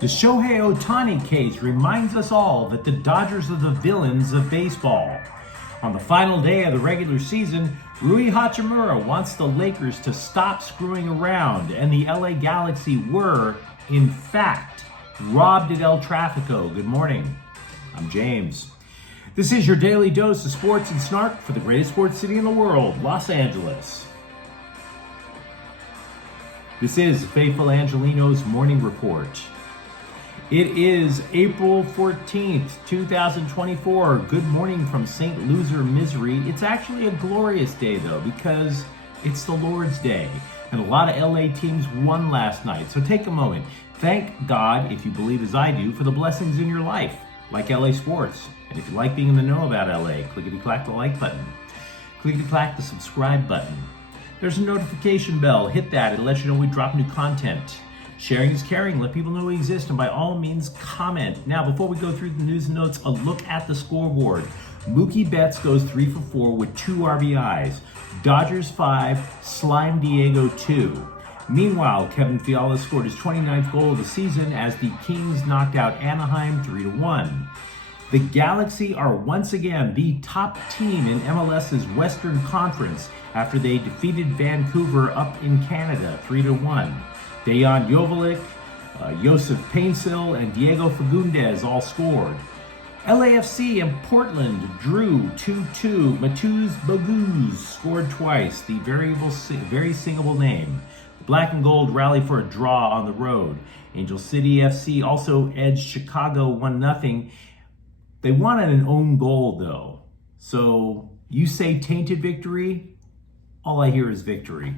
The Shohei Ohtani case reminds us all that the Dodgers are the villains of baseball. On the final day of the regular season, Rui Hachimura wants the Lakers to stop screwing around, and the LA Galaxy were, in fact, robbed at El Trafico. Good morning. I'm James. This is your daily dose of sports and snark for the greatest sports city in the world, Los Angeles. This is Faithful Angelenos Morning Report. It is April 14th, 2024. Good morning from St. Loser Misery. It's actually a glorious day, though, because it's the Lord's Day. And a lot of LA teams won last night. So take a moment. Thank God, if you believe as I do, for the blessings in your life, like LA sports. And if you like being in the know about LA, clickety-clack the like button. Clickety-clack the subscribe button. There's a notification bell. Hit that. It'll let you know we drop new content. Sharing is caring. Let people know we exist, and by all means, comment. Now, before we go through the news and notes, a look at the scoreboard. Mookie Betts goes 3 for 4 with 2 RBIs. Dodgers 5, Slime Diego 2. Meanwhile, Kevin Fiala scored his 29th goal of the season as the Kings knocked out Anaheim 3-1. The Galaxy are once again the top team in MLS's Western Conference after they defeated Vancouver up in Canada 3-1. Dejan Joveljic, Josef Painsil, and Diego Fagundes all scored. LAFC and Portland drew 2-2. Matuz Baguz scored twice, the very singable name. The Black and Gold rally for a draw on the road. Angel City FC also edged Chicago 1-0. They wanted an own goal, though. So you say tainted victory, all I hear is victory.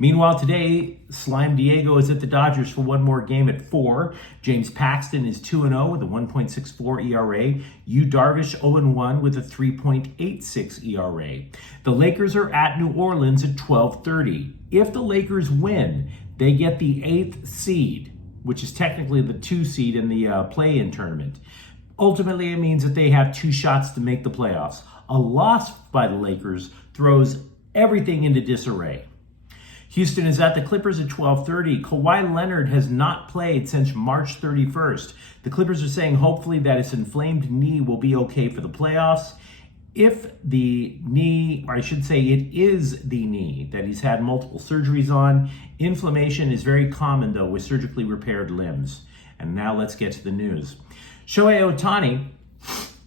Meanwhile, today, Slime Diego is at the Dodgers for one more game at 4. James Paxton is 2-0 with a 1.64 ERA. Yu Darvish 0-1 with a 3.86 ERA. The Lakers are at New Orleans at 12:30. If the Lakers win, they get the 8th seed, which is technically the 2 seed in the play-in tournament. Ultimately, it means that they have 2 shots to make the playoffs. A loss by the Lakers throws everything into disarray. Houston is at the Clippers at 12:30. Kawhi Leonard has not played since March 31st. The Clippers are saying hopefully that his inflamed knee will be okay for the playoffs. If the knee, or I should say it is the knee that he's had multiple surgeries on, inflammation is very common though with surgically repaired limbs. And now let's get to the news. Shohei Ohtani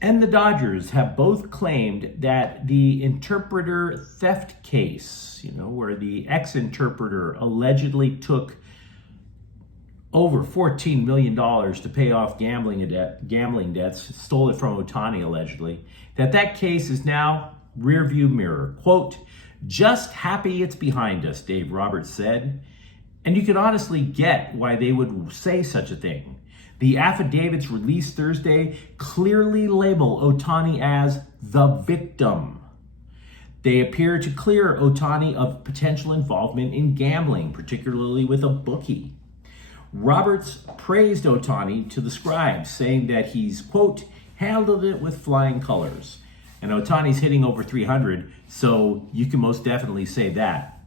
and the Dodgers have both claimed that the interpreter theft case, where the ex-interpreter allegedly took over $14 million to pay off gambling debts, stole it from Ohtani allegedly, that case is now rearview mirror. Quote, "Just happy it's behind us," Dave Roberts said. And you could honestly get why they would say such a thing. The affidavits released Thursday clearly label Ohtani as the victim. They appear to clear Ohtani of potential involvement in gambling, particularly with a bookie. Roberts praised Ohtani to the scribes, saying that he's, quote, "handled it with flying colors." And Ohtani's hitting over 300, so you can most definitely say that.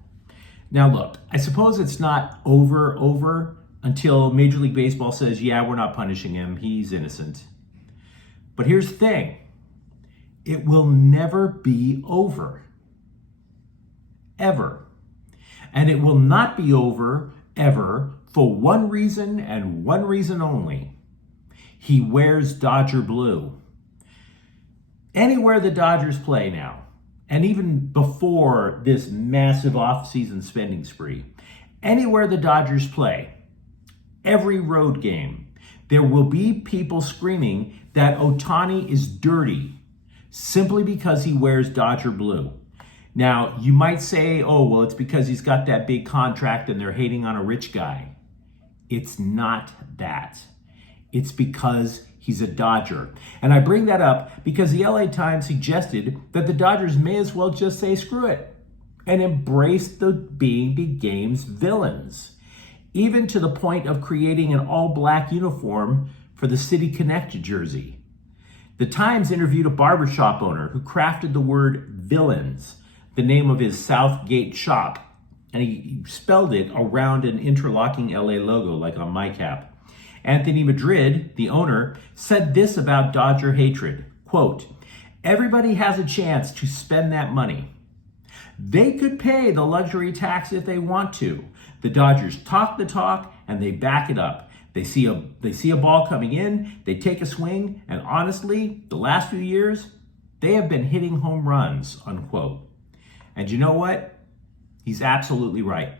Now look, I suppose it's not over until Major League Baseball says, yeah, we're not punishing him, he's innocent. But here's the thing, it will never be over. Ever. And it will not be over, ever, for one reason and one reason only. He wears Dodger blue. Anywhere the Dodgers play now, and even before this massive off-season spending spree, anywhere the Dodgers play, every road game, there will be people screaming that Ohtani is dirty simply because he wears Dodger blue. Now, you might say, oh, well, it's because he's got that big contract and they're hating on a rich guy. It's not that. It's because he's a Dodger. And I bring that up because the LA Times suggested that the Dodgers may as well just say screw it and embrace being the game's villains, even to the point of creating an all-black uniform for the City Connect jersey. The Times interviewed a barbershop owner who crafted the word villains, the name of his Southgate shop, and he spelled it around an interlocking LA logo like on my cap. Anthony Madrid, the owner, said this about Dodger hatred, quote, "Everybody has a chance to spend that money. They could pay the luxury tax if they want to. The Dodgers talk the talk and they back it up. They see a ball coming in, they take a swing, and honestly, the last few years, they have been hitting home runs," unquote. And you know what? He's absolutely right.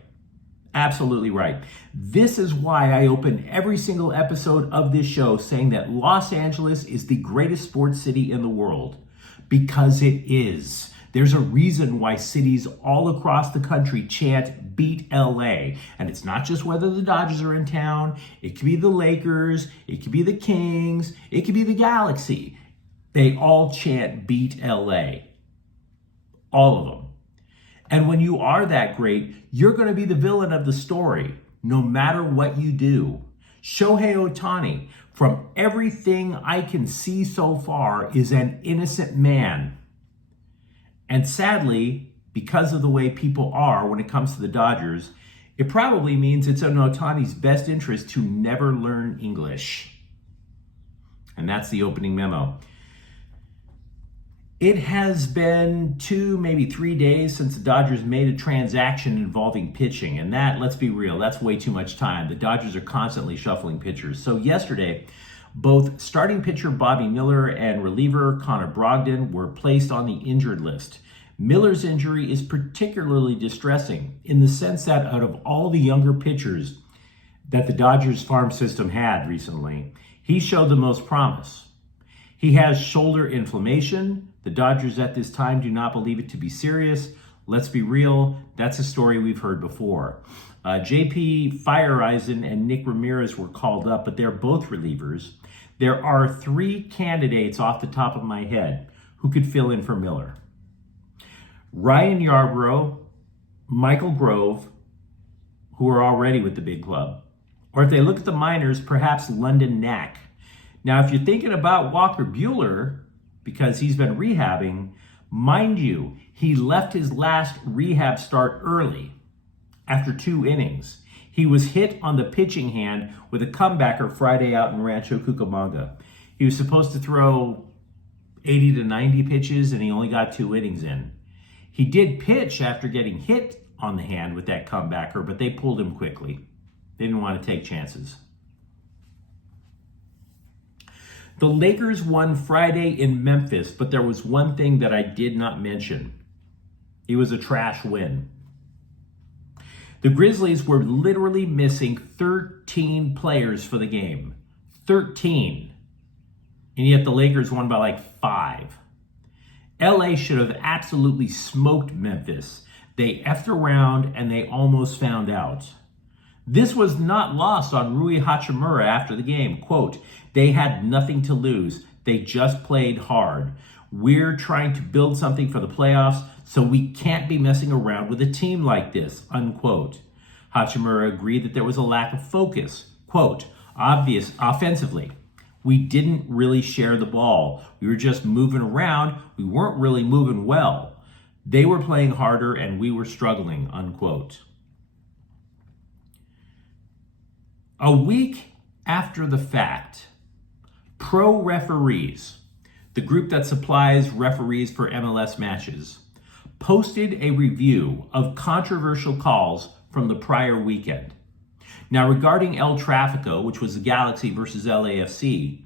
Absolutely right. This is why I open every single episode of this show saying that Los Angeles is the greatest sports city in the world. Because it is. There's a reason why cities all across the country chant "beat LA." And it's not just whether the Dodgers are in town. It could be the Lakers. It could be the Kings. It could be the Galaxy. They all chant "beat LA." All of them. And when you are that great, you're going to be the villain of the story, no matter what you do. Shohei Ohtani, from everything I can see so far, is an innocent man. And sadly, because of the way people are when it comes to the Dodgers, it probably means it's in Ohtani's best interest to never learn English. And that's the opening memo. It has been 2, maybe 3 days since the Dodgers made a transaction involving pitching. And that, let's be real, that's way too much time. The Dodgers are constantly shuffling pitchers. So yesterday, both starting pitcher Bobby Miller and reliever Connor Brogdon were placed on the injured list. Miller's injury is particularly distressing in the sense that out of all the younger pitchers that the Dodgers farm system had recently, he showed the most promise. He has shoulder inflammation. The Dodgers at this time do not believe it to be serious. Let's be real, that's a story we've heard before. JP Fireisen and Nick Ramirez were called up, but they're both relievers. There are 3 candidates off the top of my head who could fill in for Miller. Ryan Yarbrough, Michael Grove, who are already with the big club. Or if they look at the minors, perhaps London Knack. Now, if you're thinking about Walker Buehler, because he's been rehabbing, mind you, he left his last rehab start early after 2 innings. He was hit on the pitching hand with a comebacker Friday out in Rancho Cucamonga. He was supposed to throw 80 to 90 pitches and he only got 2 innings in. He did pitch after getting hit on the hand with that comebacker, but they pulled him quickly. They didn't want to take chances. The Lakers won Friday in Memphis, but there was one thing that I did not mention. It was a trash win. The Grizzlies were literally missing 13 players for the game. 13. And yet the Lakers won by like 5. LA should have absolutely smoked Memphis. They effed around and they almost found out. This was not lost on Rui Hachimura after the game. Quote, "They had nothing to lose. They just played hard. We're trying to build something for the playoffs, so we can't be messing around with a team like this," unquote. Hachimura agreed that there was a lack of focus. Quote, "Offensively, we didn't really share the ball. We were just moving around. We weren't really moving well. They were playing harder and we were struggling," unquote. A week after the fact, Pro Referees, the group that supplies referees for MLS matches, posted a review of controversial calls from the prior weekend. Now, regarding El Trafico, which was the Galaxy versus LAFC,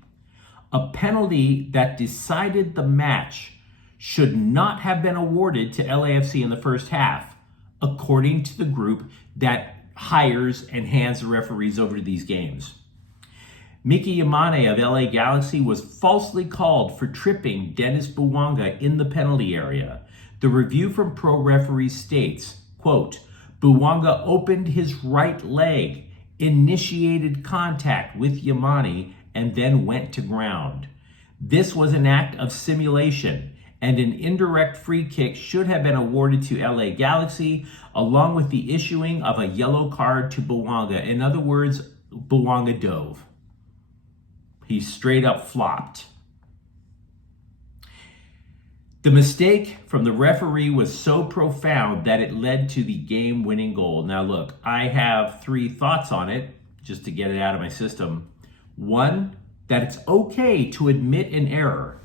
a penalty that decided the match should not have been awarded to LAFC in the first half, according to the group that hires and hands the referees over to these games. Mickey Yamane of LA Galaxy was falsely called for tripping Dennis Bouanga in the penalty area. The review from Pro Referees states, quote, "Bouanga opened his right leg, initiated contact with Yamane, and then went to ground. This was an act of simulation, and an indirect free kick should have been awarded to LA Galaxy, along with the issuing of a yellow card to Bouanga. In other words, Bouanga dove. He straight up flopped. The mistake from the referee was so profound that it led to the game-winning goal. Now look, I have 3 thoughts on it, just to get it out of my system. One, that it's okay to admit an error.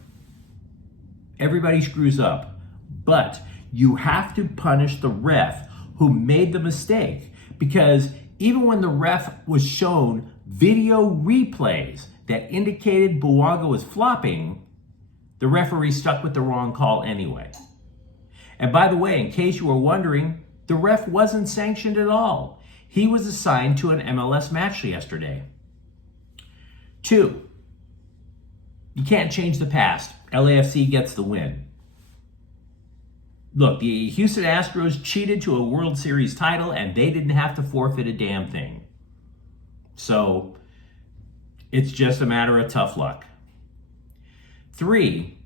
Everybody screws up, but you have to punish the ref who made the mistake, because even when the ref was shown video replays that indicated Bouanga was flopping, the referee stuck with the wrong call anyway. And by the way, in case you were wondering, the ref wasn't sanctioned at all. He was assigned to an MLS match yesterday. 2, you can't change the past. LAFC gets the win. Look, the Houston Astros cheated to a World Series title and they didn't have to forfeit a damn thing. So it's just a matter of tough luck. 3,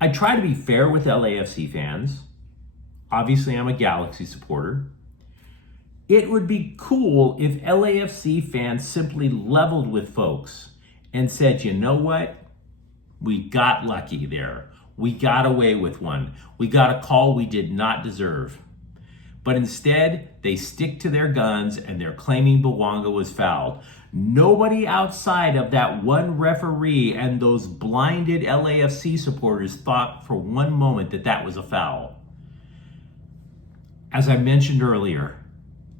I try to be fair with LAFC fans. Obviously, I'm a Galaxy supporter. It would be cool if LAFC fans simply leveled with folks and said, you know what? We got lucky there. We got away with one. We got a call we did not deserve. But instead, they stick to their guns and they're claiming Bouanga was fouled. Nobody outside of that one referee and those blinded LAFC supporters thought for one moment that that was a foul. As I mentioned earlier,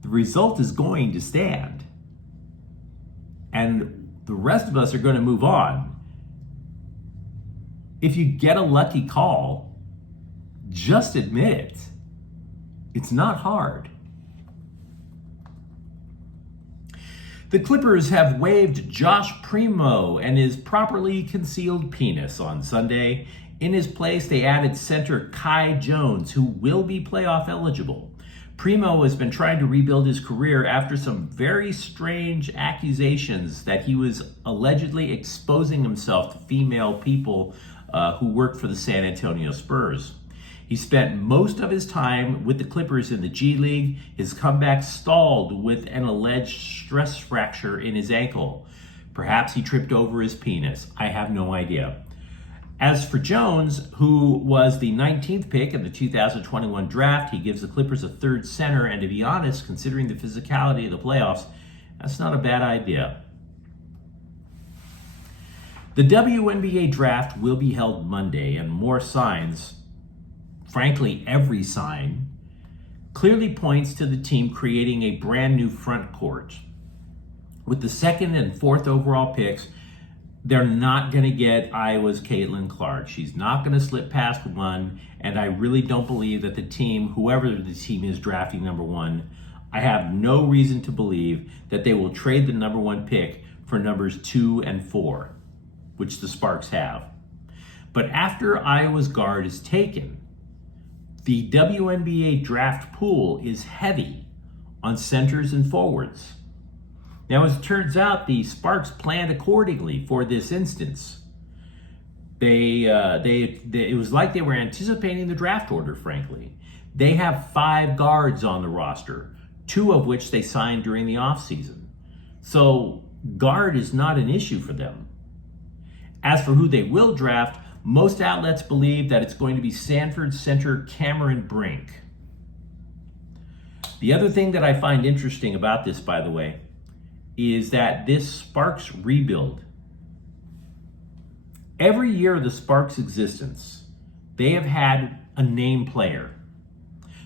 the result is going to stand. And the rest of us are going to move on. If you get a lucky call, just admit it. It's not hard. The Clippers have waived Josh Primo and his properly concealed penis on Sunday. In his place, they added center Kai Jones, who will be playoff eligible. Primo has been trying to rebuild his career after some very strange accusations that he was allegedly exposing himself to female people who worked for the San Antonio Spurs. He spent most of his time with the Clippers in the G League. His comeback stalled with an alleged stress fracture in his ankle. Perhaps he tripped over his penis. I have no idea. As for Jones, who was the 19th pick in the 2021 draft, he gives the Clippers a third center, and to be honest, considering the physicality of the playoffs, that's not a bad idea. The WNBA draft will be held Monday, and more signs, frankly every sign, clearly points to the team creating a brand new front court. With the 2nd and 4th overall picks, they're not going to get Iowa's Caitlin Clark. She's not going to slip past 1, and I really don't believe that the team, whoever the team is drafting number 1, I have no reason to believe that they will trade the number 1 pick for numbers 2 and 4, which the Sparks have. But after Iowa's guard is taken, the WNBA draft pool is heavy on centers and forwards. Now, as it turns out, the Sparks planned accordingly for this instance. It was like they were anticipating the draft order, frankly. They have 5 guards on the roster, 2 of which they signed during the offseason. So guard is not an issue for them. As for who they will draft, most outlets believe that it's going to be Sanford center Cameron Brink. The other thing that I find interesting about this, by the way, is that this Sparks rebuild, every year of the Sparks' existence, they have had a name player.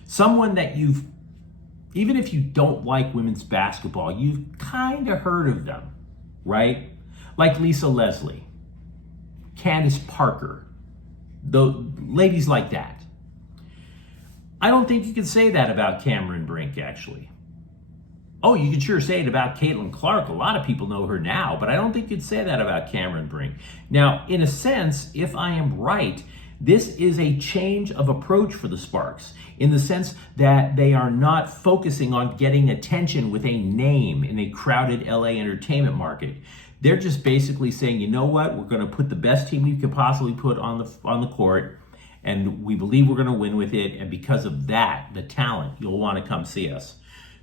Someone that even if you don't like women's basketball, you've kind of heard of them, right? Like Lisa Leslie, Candace Parker, the ladies like that. I don't think you can say that about Cameron Brink, actually. Oh, you can sure say it about Caitlin Clark. A lot of people know her now, but I don't think you'd say that about Cameron Brink. Now, in a sense, if I am right, this is a change of approach for the Sparks, in the sense that they are not focusing on getting attention with a name in a crowded LA entertainment market. They're just basically saying, you know what, we're going to put the best team we could possibly put on the court, and we believe we're going to win with it, and because of that, the talent, you'll want to come see us.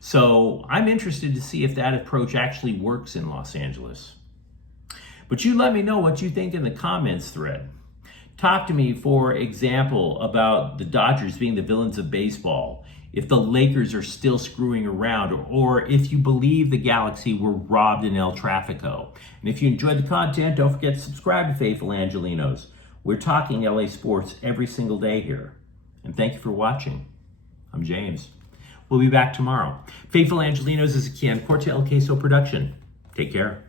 So I'm interested to see if that approach actually works in Los Angeles. But you let me know what you think in the comments thread. Talk to me, for example, about the Dodgers being the villains of baseball if the Lakers are still screwing around, or if you believe the Galaxy were robbed in El Trafico. And if you enjoyed the content, don't forget to subscribe to Faithful Angelenos. We're talking LA sports every single day here. And thank you for watching. I'm James. We'll be back tomorrow. Faithful Angelenos is a Kian Corte El Queso production. Take care.